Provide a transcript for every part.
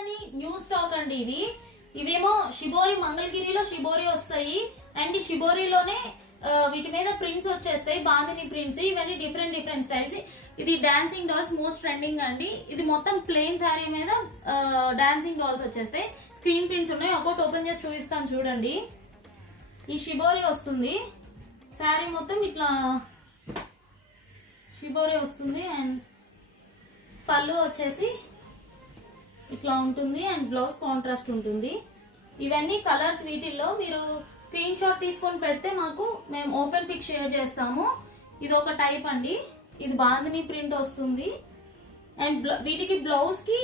అని new stock అండి ఇవేమో షిబోరి మంగళగిరిలో షిబోరి వస్తాయి అండ్ షిబోరిలోనే వీటి మీద ప్రింట్స్ వచ్చేస్తాయి, బాందిని ప్రింట్స్. ఇవన్నీ డిఫరెంట్ స్టైల్స్. ఇది డాన్సింగ్ డాల్స్ మోస్ట్ ట్రెండింగ్ అండి. ఇది మొత్తం ప్లెయిన్ శారీ మీద డాన్సింగ్ డాల్స్ వచ్చేస్తాయి. స్క్రీన్ ప్రింట్స్ ఉన్నాయి. ఒకటి ఓపెన్ చేసి చూపిస్తాను చూడండి. ఈ షిబోరి వస్తుంది, శారీ మొత్తం ఇట్లా షిబోరి వస్తుంది అండ్ పళ్ళు వచ్చేసి ఇట్లా ఉంటుంది అండ్ బ్లౌజ్ కాంట్రాస్ట్ ఉంటుంది. ఇవన్నీ కలర్స్. వీటిల్లో మీరు స్క్రీన్ షాట్ తీసుకొని పెడితే మేము ఓపెన్ పిక్ షేర్ చేస్తాము. ఇది ఒక టైప్ అండి. ఇది బాందిని ప్రింట్ వస్తుంది అండ్ వీటికి బ్లౌజ్ కి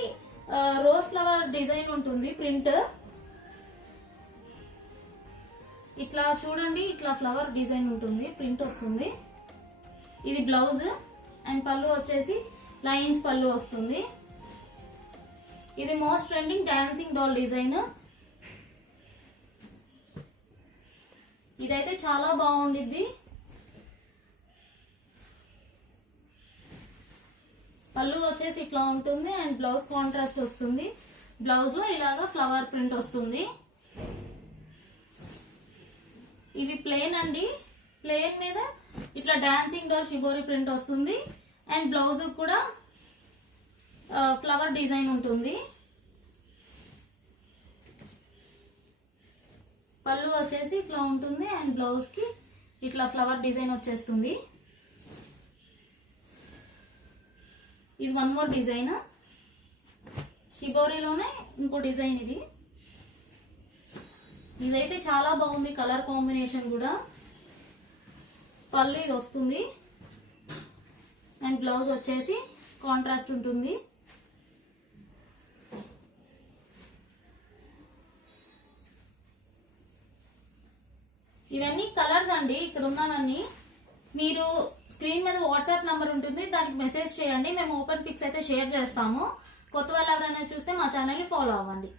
రోజ్ ఫ్లవర్ డిజైన్ ఉంటుంది ప్రింట్. ఇట్లా చూడండి, ఇట్లా ఫ్లవర్ డిజైన్ ఉంటుంది, ప్రింట్ వస్తుంది. ఇది బ్లౌజ్ అండ్ పళ్ళు వచ్చేసి లైన్స్ పళ్ళు వస్తుంది. ఇది most trending dancing doll design. ఇదైతే చాలా బాగుండిద్ది. పళ్ళు వచ్చేసి ఇట్లా ఉంటుంది అండ్ బ్లౌజ్ కాంట్రాస్ట్ వస్తుంది. బ్లౌజ్ లో ఇలాగా ఫ్లవర్ ప్రింట్ వస్తుంది. ఇవి ప్లెయిన్ అండి. ప్లెయిన్ మీద ఇట్లా డాన్సింగ్ డాల్ షిబోరి ప్రింట్ వస్తుంది అండ్ బ్లౌజ్ కూడా ఫ్లవర్ డిజైన్ ఉంటుంది. పళ్ళు వచ్చేసి ఇట్లా ఉంటుంది అండ్ బ్లౌజ్ కి ఇట్లా ఫ్లవర్ డిజైన్ వచ్చేస్తుంది. ఇది వన్ మోర్ డిజైన్. షిబోరిలోనే ఇంకో డిజైన్ ఇది. ఇదైతే చాలా బాగుంది, కలర్ కాంబినేషన్ కూడా. పళ్ళు ఇది వస్తుంది అండ్ బ్లౌజ్ వచ్చేసి కాంట్రాస్ట్ ఉంటుంది. ఇవన్నీ కలర్స్ అండి. ఇక్కడ ఉన్నవన్నీ మీరు స్క్రీన్ మీద వాట్సాప్ నంబర్ ఉంటుంది, దానికి మెసేజ్ చేయండి. మేము ఓపెన్ పిక్స్ అయితే షేర్ చేస్తాము. కొత్త వాళ్ళు ఎవరైనా చూస్తే మా ఛానల్ని ఫాలో అవ్వండి.